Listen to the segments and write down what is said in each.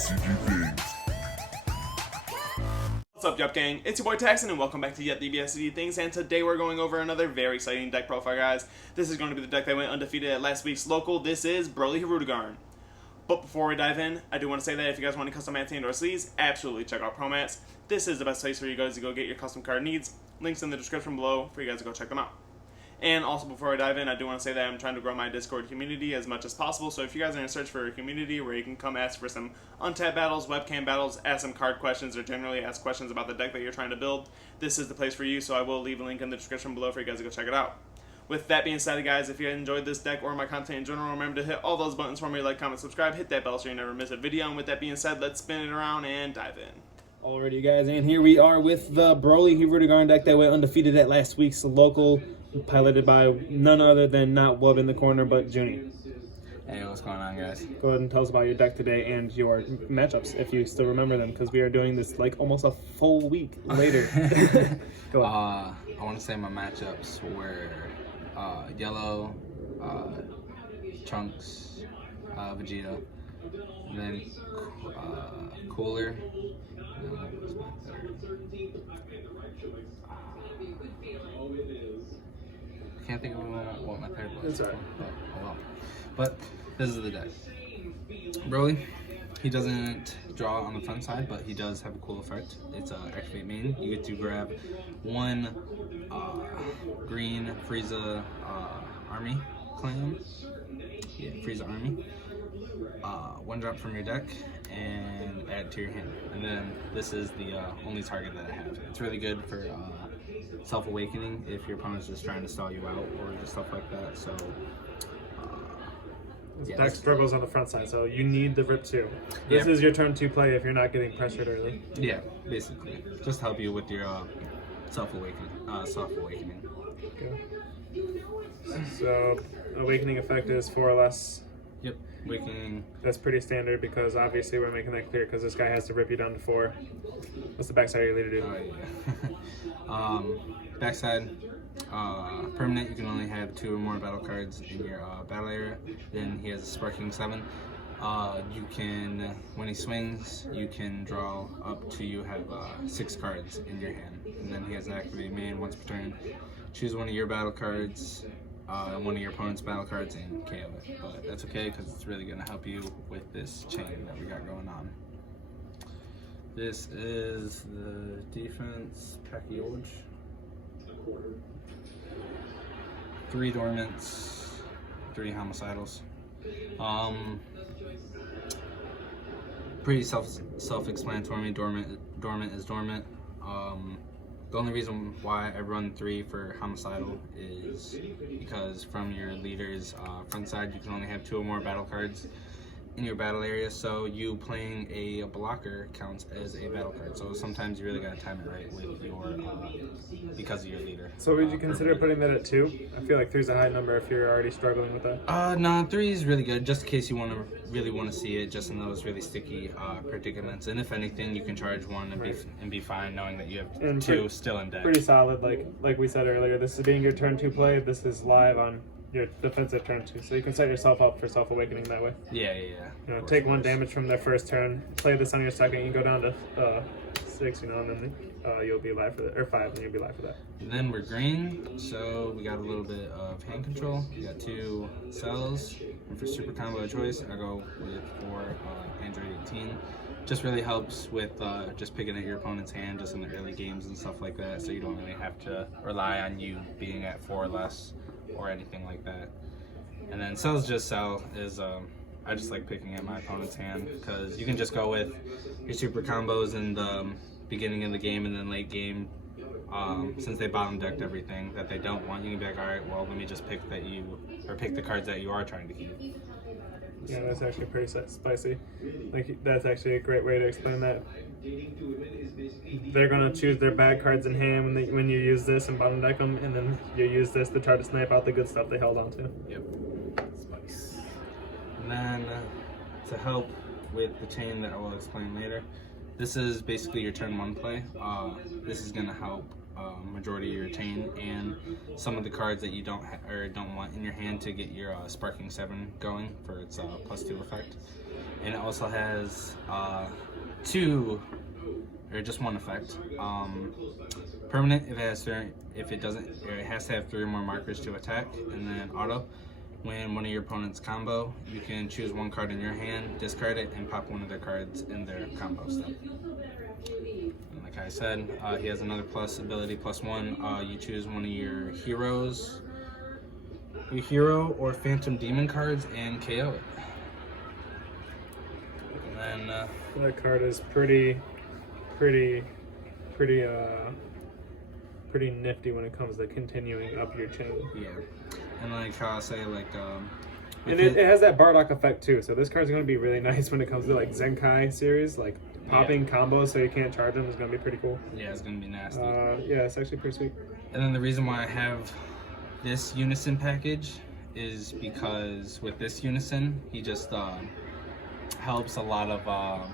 DBSCG things. What's up, Yuhp gang? It's your boy Taxon, and welcome back to yet DBSCG Things, and today we're going over another very exciting deck profile, guys. This is going to be the deck that went undefeated at last week's local. This is hiru. But before we dive in, I do want to say that if you guys want to custom mats and/or sleeves, absolutely check out promats. This is the best place for you guys to go get your custom card needs. Links in the description below for you guys to go check them out. And also, before I dive in, I do want to say that I'm trying to grow my Discord community as much as possible. So if you guys are in search for a community where you can come ask for some untapped battles, webcam battles, ask some card questions, or generally ask questions about the deck that you're trying to build, this is the place for you. So I will leave a link in the description below for you guys to go check it out. With that being said, guys, if you enjoyed this deck or my content in general, remember to hit all those buttons for me, like, comment, subscribe, hit that bell so you never miss a video. And with that being said, let's spin it around and dive in. Alrighty, guys, and here we are with the hiru deck that went undefeated at last week's local, piloted by none other than not Wub in the corner, but Junie. Hey, what's going on, guys? Go ahead and tell us about your deck today and your matchups, if you still remember them, because we are doing this like almost a full week later. Go on. I want to say my matchups were Yellow, Trunks, Vegeta, and then Cooler. And then what was my third? I can't think of what my third was. That's all right. Oh well. But this is the deck. Broly, he doesn't draw on the front side, but he does have a cool effect. It's activate main. You get to grab one green Frieza army clan. Yeah, Frieza army. One drop from your deck and add it to your hand. And then this is the only target that I have. It's really good for self-awakening if your opponent's just trying to stall you out or just stuff like that. So This deck struggles on the front side, so you need the Rip 2. This is your turn 2 play if you're not getting pressured early. Yeah, basically. Just help you with your self-awakening. Okay. So, Awakening effect is 4 or less. Yep, awakening. That's pretty standard because obviously we're making that clear because this guy has to rip you down to 4. What's the backside of your leader do? Yeah. Backside, permanent, you can only have 2 or more battle cards in your battle area. Then he has a Sparking 7. You can, when he swings, you can draw up to you have 6 cards in your hand. And then he has an activate main once per turn. Choose one of your battle cards, one of your opponent's battle cards, and KO it. But that's okay because it's really going to help you with this chain that we got going on. This is the defense package. 3 dormants, 3 homicidals. Pretty self-explanatory. Dormant is dormant. The only reason why I run 3 for homicidal is because from your leader's front side, you can only have 2 or more battle cards in your battle area, so you playing a blocker counts as a battle card. So sometimes you really gotta time it right with your because of your leader. So would you consider putting that at 2? I feel like 3 is a high number if you're already struggling with that. No, 3 is really good, just in case you really want to see it, just in those really sticky predicaments. And if anything, you can charge 1 and be fine, knowing that you have 2 still in deck. Pretty solid, like we said earlier. This is being your turn 2 play. This is live on your defensive turn 2, so you can set yourself up for self-awakening that way. Yeah. You know, take 1 damage from their first turn, play this on your second, you can go down to 6, you know, and then you'll be alive for that, or 5, and you'll be alive for that. And then we're green, so we got a little bit of hand control. We got 2 cells, and for super combo of choice, I go with 4 Android 18. Just really helps with just picking at your opponent's hand just in the early games and stuff like that, so you don't really have to rely on you being at 4 or less or anything like that. And then cells just cell is I just like picking at my opponent's hand because you can just go with your super combos in the beginning of the game and then late game. Since they bottom decked everything that they don't want, you can be like, all right, well, let me just pick the cards that you are trying to keep. Yeah, that's actually pretty spicy. Like, that's actually a great way to explain that. They're gonna choose their bad cards in hand when you use this and bottom deck them, and then you use this to try to snipe out the good stuff they held on to. Yep. Spice. And then to help with the chain that I will explain later, this is basically your turn 1 play. This is gonna help majority of your chain, and some of the cards that you don't want in your hand to get your Sparking 7 going for its +2 effect. And it also has just one effect. Permanent if it has to have 3 or more markers to attack, and then auto. When one of your opponent's combo, you can choose one card in your hand, discard it, and pop one of their cards in their combo step. And like I said, he has another plus ability, +1. You choose one of your heroes, your hero or Phantom Demon cards, and KO it. And then that card is pretty nifty when it comes to continuing up your chain. yeah. And like how I say, like, and it has that Bardock effect too. So this card's going to be really nice when it comes to like Zenkai series, like popping combos so you can't charge them is going to be pretty cool. Yeah, it's going to be nasty. Yeah, it's actually pretty sweet. And then the reason why I have this Unison package is because with this Unison, he just helps a lot of.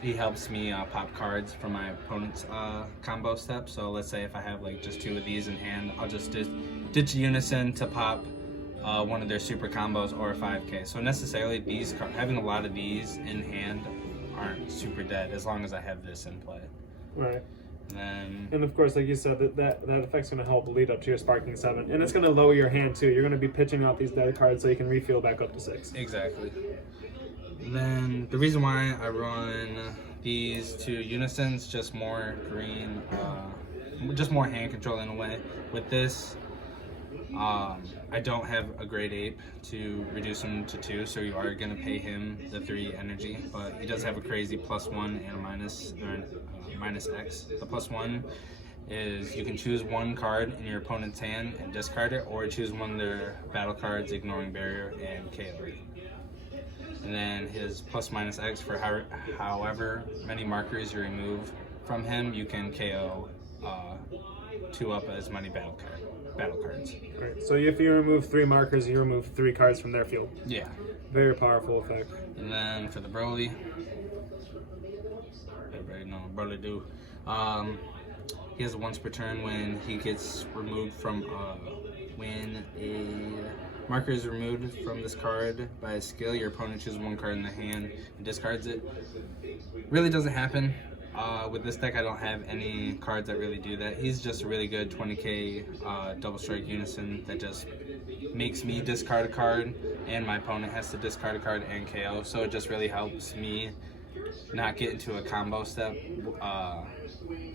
He helps me pop cards from my opponent's combo step. So let's say if I have like just 2 of these in hand, I'll just ditch Unison to pop one of their super combos or a 5k. So necessarily having a lot of these in hand aren't super dead as long as I have this in play. Right. And of course, like you said, that effect's going to help lead up to your Sparking 7. And it's going to lower your hand too. You're going to be pitching out these dead cards so you can refill back up to 6. Exactly. Then the reason why I run these 2 Unisons, just more green, just more hand control in a way. With this, I don't have a Great Ape to reduce him to 2, so you are going to pay him the 3 energy, but he does have a crazy +1 and a minus X. The +1 is you can choose one card in your opponent's hand and discard it, or choose one of their battle cards, ignoring barrier, and KO it. And then his +-X for however many markers you remove from him, you can KO 2 up as many battle cards. Right. So if you remove 3 markers, you remove 3 cards from their field. Yeah. Very powerful effect. And then for the Broly, everybody know what Broly do. He has a once per turn when he gets removed from when a marker is removed from this card by a skill, your opponent chooses one card in the hand and discards it. Really doesn't happen. With this deck, I don't have any cards that really do that. He's just a really good 20k double strike Unison that just makes me discard a card, and my opponent has to discard a card and KO. So it just really helps me not get into a combo step,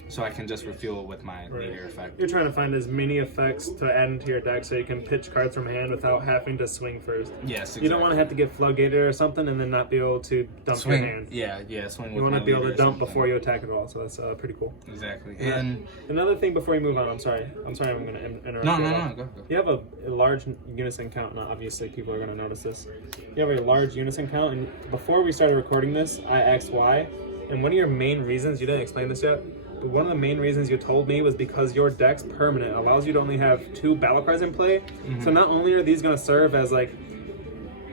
so I can just refuel with my leader effect. You're trying to find as many effects to add into your deck so you can pitch cards from hand without having to swing first. Yes, exactly. You don't want to have to get floodgated or something and then not be able to dump swing, your hand. Yeah, swing with you want my to be able to leader or dump something. before you attack at all, so that's pretty cool. Exactly. And another thing before you move on, I'm sorry I'm going to interrupt. No, go. You have a large Unison count, and obviously people are going to notice this. You have a large Unison count, and before we started recording this, I asked why. And one of your main reasons, you didn't explain this yet, but one of the main reasons you told me was because your deck's permanent allows you to only have 2 battle cards in play. So not only are these going to serve as like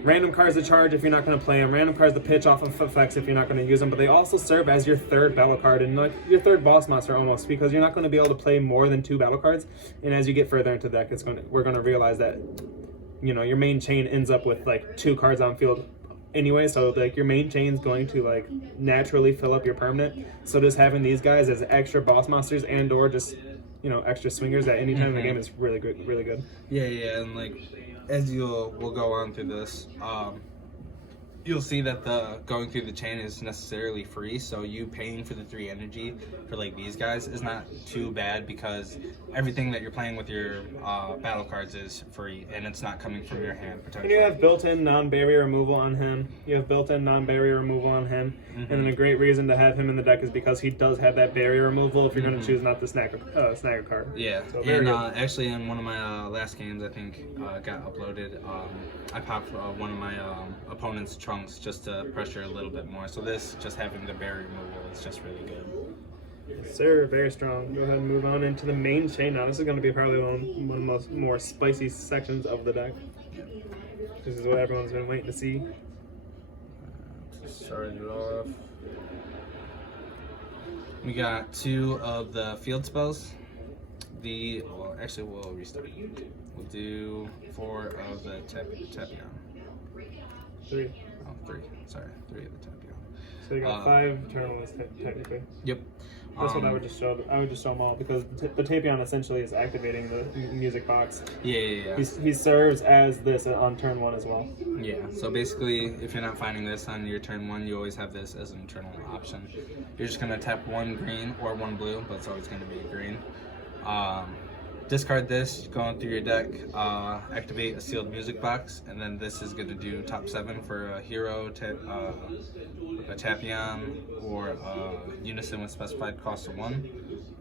random cards to charge if you're not going to play them, random cards to pitch off of effects if you're not going to use them, but they also serve as your 3rd battle card and like your 3rd boss monster almost, because you're not going to be able to play more than 2 battle cards. And as you get further into the deck, we're going to realize that, you know, your main chain ends up with like 2 cards on field anyway, so like your main chain's going to like naturally fill up your permanent. So just having these guys as extra boss monsters and or just, you know, extra swingers at any time in the game is really good. Yeah, and like as we'll go on through this, you'll see that the going through the chain is necessarily free, so you paying for the 3 energy for like these guys is not too bad, because everything that you're playing with your battle cards is free and it's not coming from your hand potentially. And you have built-in non-barrier removal on him. And then a great reason to have him in the deck is because he does have that barrier removal if you're going to choose not to snag a card. Yeah, so and actually in one of my last games, I think got uploaded, I popped one of my opponent's trunks just to pressure a little bit more. So this, just having the barrier removal is just really good. Yes, sir, very strong. Go ahead and move on into the main chain now. This is going to be probably one of the most more spicy sections of the deck. This is what everyone's been waiting to see. Starting it off. We got 2 of the field spells. Well, actually, we'll restart. We'll do 4 of the Tapion. 3. Oh, 3. Sorry, 3 of the Tapion. So you got 5 turn ones technically. Yep. That's what I would just show. I would just show them all because the Tapion essentially is activating the music box. Yeah. He serves as this on turn 1 as well. Yeah. So basically, if you're not finding this on your turn 1, you always have this as an internal option. You're just gonna tap 1 green or 1 blue, but it's always gonna be green. Discard this, going through your deck, activate a sealed music box, and then this is going to do top 7 for a hero, a Tapion, or a unison with specified cost of 1.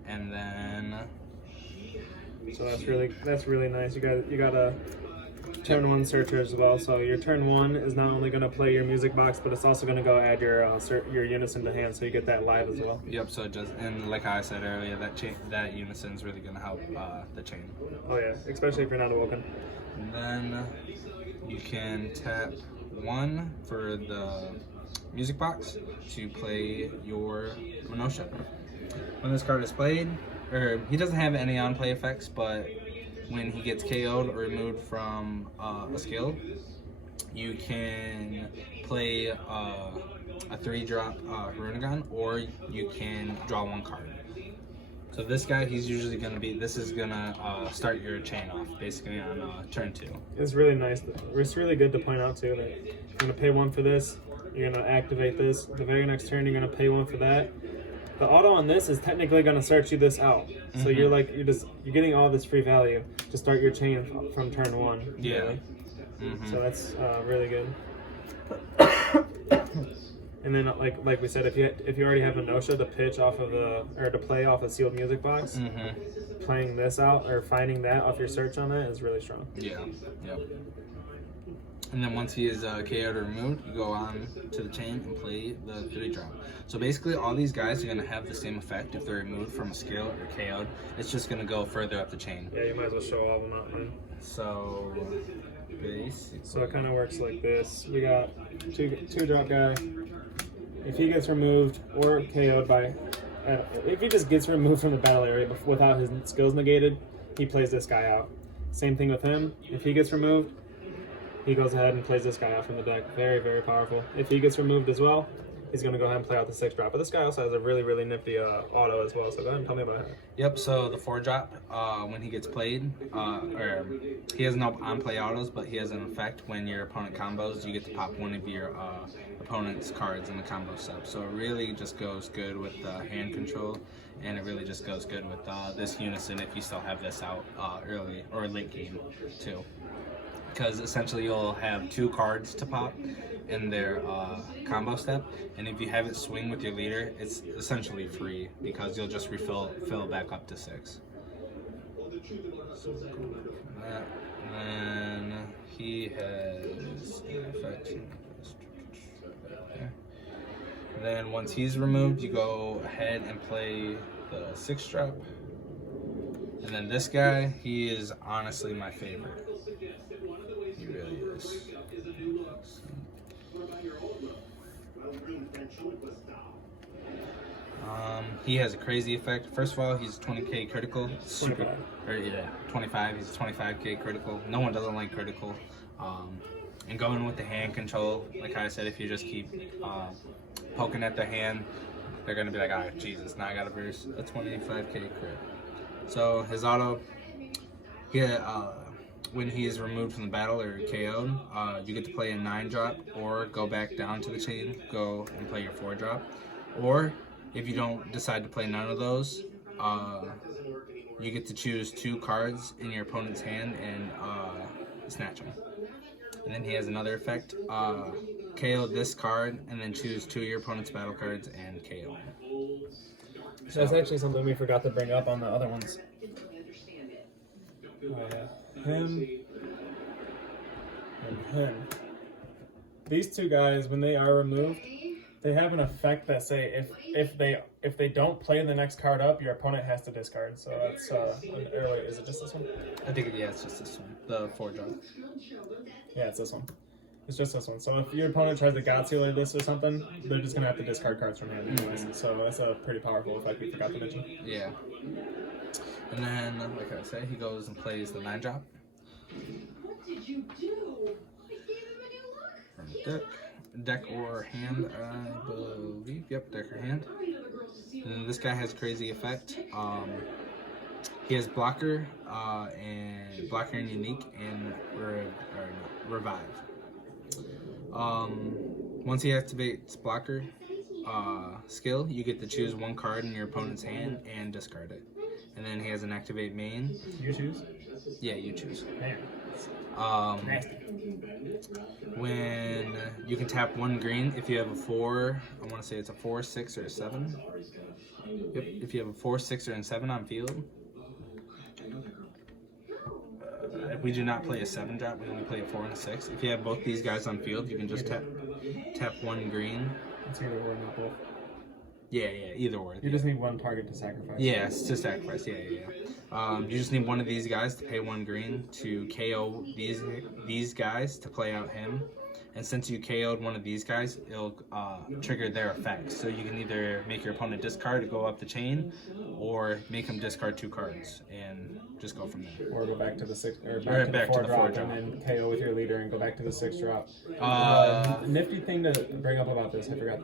And then... So that's really nice. You got a turn 1 searcher as well. So your turn 1 is not only going to play your music box, but it's also going to go add your unison to hand, so you get that live as well. Yep. So and like I said earlier, that unison is really going to help the chain. Oh yeah, especially if you're not awoken. And then you can tap 1 for the music box to play your Minosha. When this card is played, he doesn't have any on-play effects, but when he gets KO'd or removed from a skill, you can play a 3-drop Hirudegarn, or you can draw 1 card. So this guy, he's usually going to be, this is going to start your chain off, basically on turn 2. It's really nice. It's really good to point out too that you're going to pay 1 for this, you're going to activate this, the very next turn you're going to pay 1 for that. The auto on this is technically going to search you this out. So you're getting all this free value to start your chain from turn 1. Yeah. Really. So that's really good. And then like we said, if you already have a Minosha to pitch off of to play off a sealed music box, playing this out or finding that off your search on that is really strong. Yeah. Yep. And then once he is KO'd or removed, you go on to the chain and play the 3-drop. So basically all these guys are going to have the same effect if they're removed from a skill or KO'd. It's just going to go further up the chain. Yeah, you might as well show all of them out, man. So basically... So it kind of works like this. We got 2-drop guy. If he gets removed or KO'd by... if he just gets removed from the battle area without his skills negated, he plays this guy out. Same thing with him. If he gets removed, he goes ahead and plays this guy out from the deck. Very, very powerful. If he gets removed as well, he's going to go ahead and play out the 6-drop. But this guy also has a really, really nifty auto as well. So go ahead and tell me about it. Yep, so the 4-drop, when he gets played, or he has no on-play autos, but he has an effect when your opponent combos, you get to pop 1 of your opponent's cards in the combo step. So it really just goes good with hand control, and it really just goes good with this unison if you still have this out early or late game too. Because essentially you'll have 2 cards to pop in their combo step, and if you have it swing with your leader, it's essentially free because you'll just fill back up to 6. So that, and then he has an effect. And then once he's removed, you go ahead and play the 6-drop. And then this guy, he is honestly my favorite. He really is. He has a crazy effect. First of all, he's 20k critical. Super, 25. He's 25k critical. No one doesn't like critical. And going with the hand control, like I said, if you just keep poking at their hand, they're gonna be like, "Ah, Jesus, now I gotta burst a 25k crit." So his auto, when he is removed from the battle or KO'd, you get to play a 9-drop or go back down to the chain, go and play your 4-drop. Or if you don't decide to play none of those, you get to choose 2 cards in your opponent's hand and snatch them. And then he has another effect, KO this card and then choose 2 of your opponent's battle cards and KO him. So that's actually something we forgot to bring up on the other ones. Oh yeah, him and him. These 2 guys, when they are removed, they have an effect that say if they don't play the next card up, your opponent has to discard. So that's is it just this one? I think it's just this one, the 4-drop. Yeah, it's this one. It's just this one. So if your opponent tries to God Sealer this or something, they're just gonna have to discard cards from hand anyways. So that's a pretty powerful effect we forgot to mention. Yeah. And then, like I said, he goes and plays the 9-drop. What did you do? I gave him a new look. From deck or hand, I believe. Yep, deck or hand. And then this guy has a crazy effect. He has blocker and unique and revive. Once he activates blocker skill, you get to choose one card in your opponent's hand and discard it. And then he has an activate main. You choose? Yeah, you choose. Man. When you can tap 1 green if you have a 4, I want to say it's a 4, 6, or a 7. Yep, if you have a 4, 6, or a 7 on field. We do not play a 7-drop, we only play a 4 and a 6. If you have both these guys on field, you can just tap 1 green. It's either or, not both. Yeah, either or. You just need one target to sacrifice. Yeah, it's to sacrifice, yeah. You just need one of these guys to pay 1 green to KO these guys to play out him. And since you KO'd one of these guys, it'll trigger their effects. So you can either make your opponent discard to go up the chain, or make him discard 2 cards and just go from there. Or go back to the 6, or back to the 4 drop. and then KO with your leader and go back to the 6 drop. Nifty thing to bring up about this, I forgot.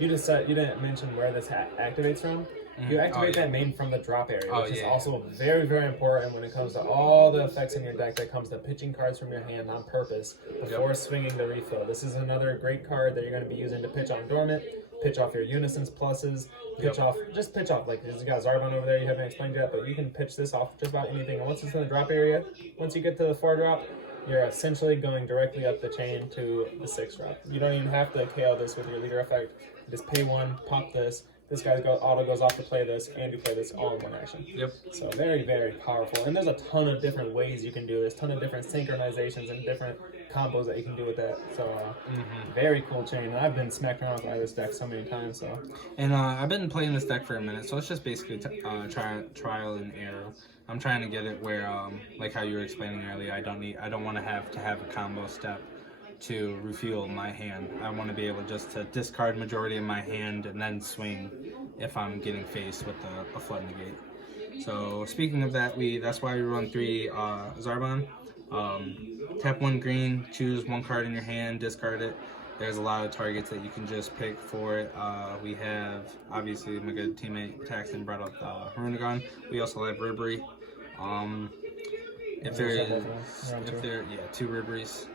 You just said you didn't mention where this activates from. You activate that main from the drop area, which is also very, very important when it comes to all the effects in your deck that comes to pitching cards from your hand on purpose before swinging the refill. This is another great card that you're going to be using to pitch on Dormant, pitch off your Unison's pluses, pitch off like you got Zarbon over there, you haven't explained yet, but you can pitch this off just about anything. And once it's in the drop area, once you get to the 4 drop, you're essentially going directly up the chain to the 6 drop. You don't even have to KO this with your leader effect. You just pay 1, pop this. This guy auto goes off to play this, and you play this all in one action. Yep. So very, very powerful. And there's a ton of different ways you can do this, ton of different synchronizations and different combos that you can do with that. So very cool chain. And I've been smacked around by this deck so many times. So. And I've been playing this deck for a minute, so it's just basically trial and error. I'm trying to get it where, like how you were explaining earlier, I don't want to have a combo step to refuel my hand. I want to be able just to discard majority of my hand and then swing if I'm getting faced with a flood negate. So speaking of that, that's why we run 3 Zarbon. Tap 1 green, choose 1 card in your hand, discard it. There's a lot of targets that you can just pick for it. We have, obviously, my good teammate Taxton brought up Hirunagon. We also have Ribery. If there 2 Riberys.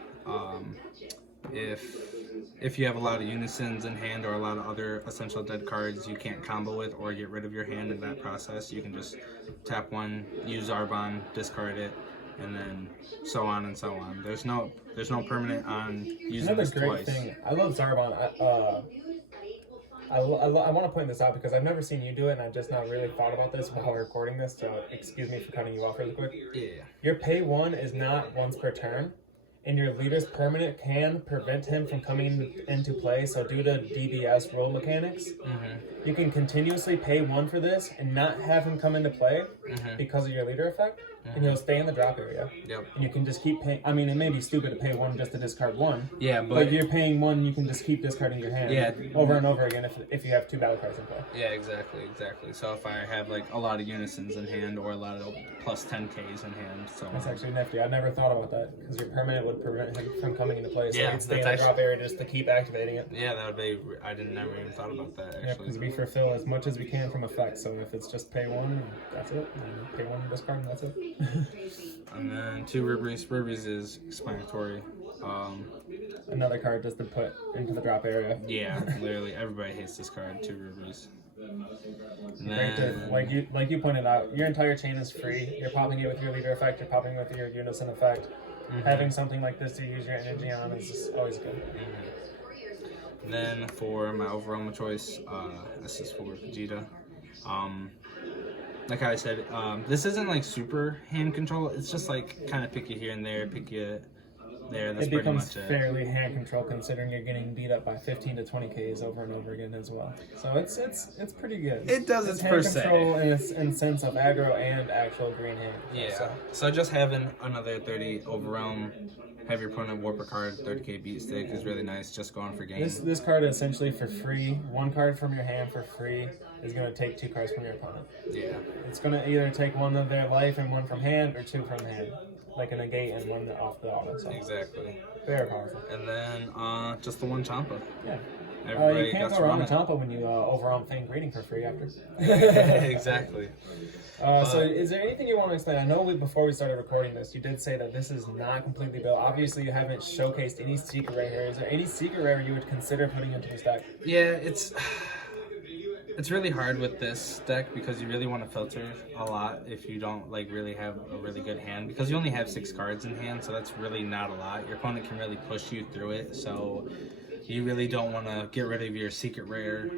If you have a lot of Unisons in hand or a lot of other essential dead cards you can't combo with or get rid of your hand in that process, you can just tap 1, use Zarbon, discard it, and then so on and so on. There's no permanent on using this twice. Another great thing, I love Zarbon. I want to point this out because I've never seen you do it, and I've just not really thought about this while recording this, so excuse me for cutting you off really quick. Yeah. Your pay 1 is not once per turn, and your leader's permanent can prevent him from coming into play. So due to DBS rule mechanics, you can continuously pay 1 for this and not have him come into play because of your leader effect, and he'll stay in the drop area. Yep. And you can just keep paying. I mean, it may be stupid to pay 1 just to discard 1. Yeah, but you're paying 1, you can just keep discarding your hand over and over again if you have 2 battle cards in play. Yeah, exactly. So if I have like a lot of Unisons in hand or a lot of plus 10Ks in hand, so that's actually nifty. I never thought about that because your permanent would prevent him from coming into play. So yeah, he'd stay in the drop area just to keep activating it. Yeah, that would be. I never even thought about that actually. Yeah, because we fulfill as much as we can from effects. So if it's just pay 1, that's it. And pay 1 and discard, and that's it. And then 2 Riberys. Riberys is explanatory. Another card just to put into the drop area. Yeah, literally everybody hates this card. 2 Riberys. Right there. Like you pointed out, your entire chain is free. You're popping it with your leader effect. You're popping with your unison effect. Having something like this to use your energy on is just always good. And then for my overall choice, this is for Vegeta. Like I said, this isn't like super hand control. It's just like kind of pick you here and there, pick you there. That's It pretty becomes much it. fairly hand control considering you're getting beat up by 15 to 20 Ks over and over again as well. So it's pretty good. It does it's its hand per se. control in sense of aggro and actual green hand. Yeah. So just having another 30 overwhelm, have your opponent warp a card, 30k beat stick is really nice. Just going for game. This card essentially for free. One card from your hand for free is going to take 2 cards from your opponent. Yeah. It's going to either take 1 of their life and 1 from hand, or 2 from hand, like a negate and 1 off the auto. So Exactly. very powerful. And then just the one Champa. Yeah. Everybody You can't got go to wrong run with it. Tampa when you overall thing reading for free after. Exactly. So is there anything you want to explain? I know before we started recording this, you did say that this is not completely built. Obviously, you haven't showcased any secret rare here. Is there any secret rare you would consider putting into this deck? Yeah, it's really hard with this deck because you really want to filter a lot if you don't like really have a really good hand, because you only have 6 cards in hand, so that's really not a lot. Your opponent can really push you through it, so you really don't want to get rid of your secret rare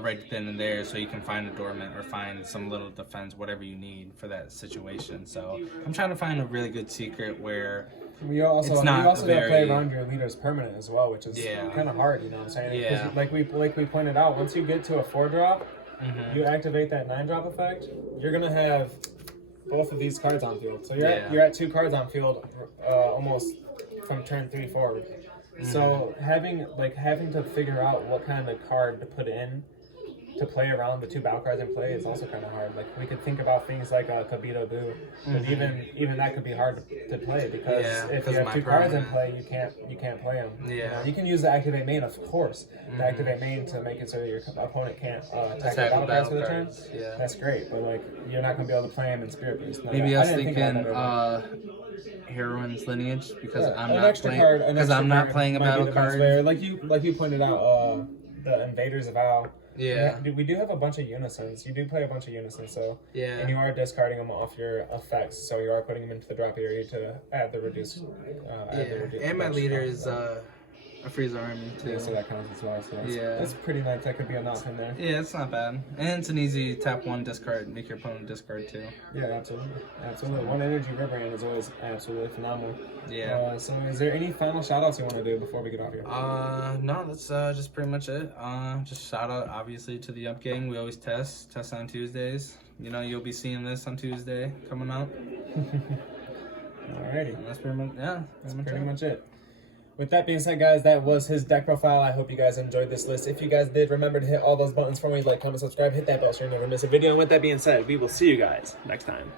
right then and there, so you can find a dormant or find some little defense, whatever you need for that situation. So I'm trying to find a really good secret where You also It's you not also gotta play very- around your leader's permanent as well, which is Yeah. kind of hard. You know what I'm saying? 'Cause Yeah. like we pointed out, once you get to a 4-drop, Mhm. you activate that 9-drop effect. You're gonna have both of these cards on field. So Yeah. you're at 2 cards on field, almost from turn 3 forward. So having to figure out what kind of card to put in to play around the 2 battle cards in play is also kind of hard. Like we could think about things like Kabito Bu, but even that could be hard to play because Yeah, if because you of have my 2 cards in permanent. play, you can't play them. Yeah. You can use the activate main, of course. The activate main to make it so your opponent can't attack the Attack battle cards for the turn. cards, yeah. That's great, but like you're not gonna be able to play them in Spirit Boost. Like, Maybe I was didn't think about thinking that ever. Heroine's lineage because Yeah, I'm an not extra playing card- an because extra I'm not card playing a might be battle the best card. way. Like you pointed out, the Invaders of Vow. Yeah. We do have a bunch of unisons. You do play a bunch of unisons, so Yeah. and you are discarding them off your effects, so you are putting them into the drop area to add the reduced. And my leader is a freeze army too. Yeah, so that counts as well. So Yeah. that's pretty nice. That could be an option there. Yeah, it's not bad. And it's an easy tap 1 discard, make your opponent discard too. Yeah, absolutely. 1 energy Riverhand is always absolutely phenomenal. Yeah. So is there any final shout outs you want to do before we get off here? No, that's just pretty much it. Just shout out obviously to the Yuhp gang. We always test on Tuesdays. You know, you'll be seeing this on Tuesday coming out. Alrighty. And that's pretty much That's pretty much it. With that being said, guys, that was his deck profile. I hope you guys enjoyed this list. If you guys did, remember to hit all those buttons for me, like, comment, subscribe, hit that bell so you never miss a video. And with that being said, we will see you guys next time.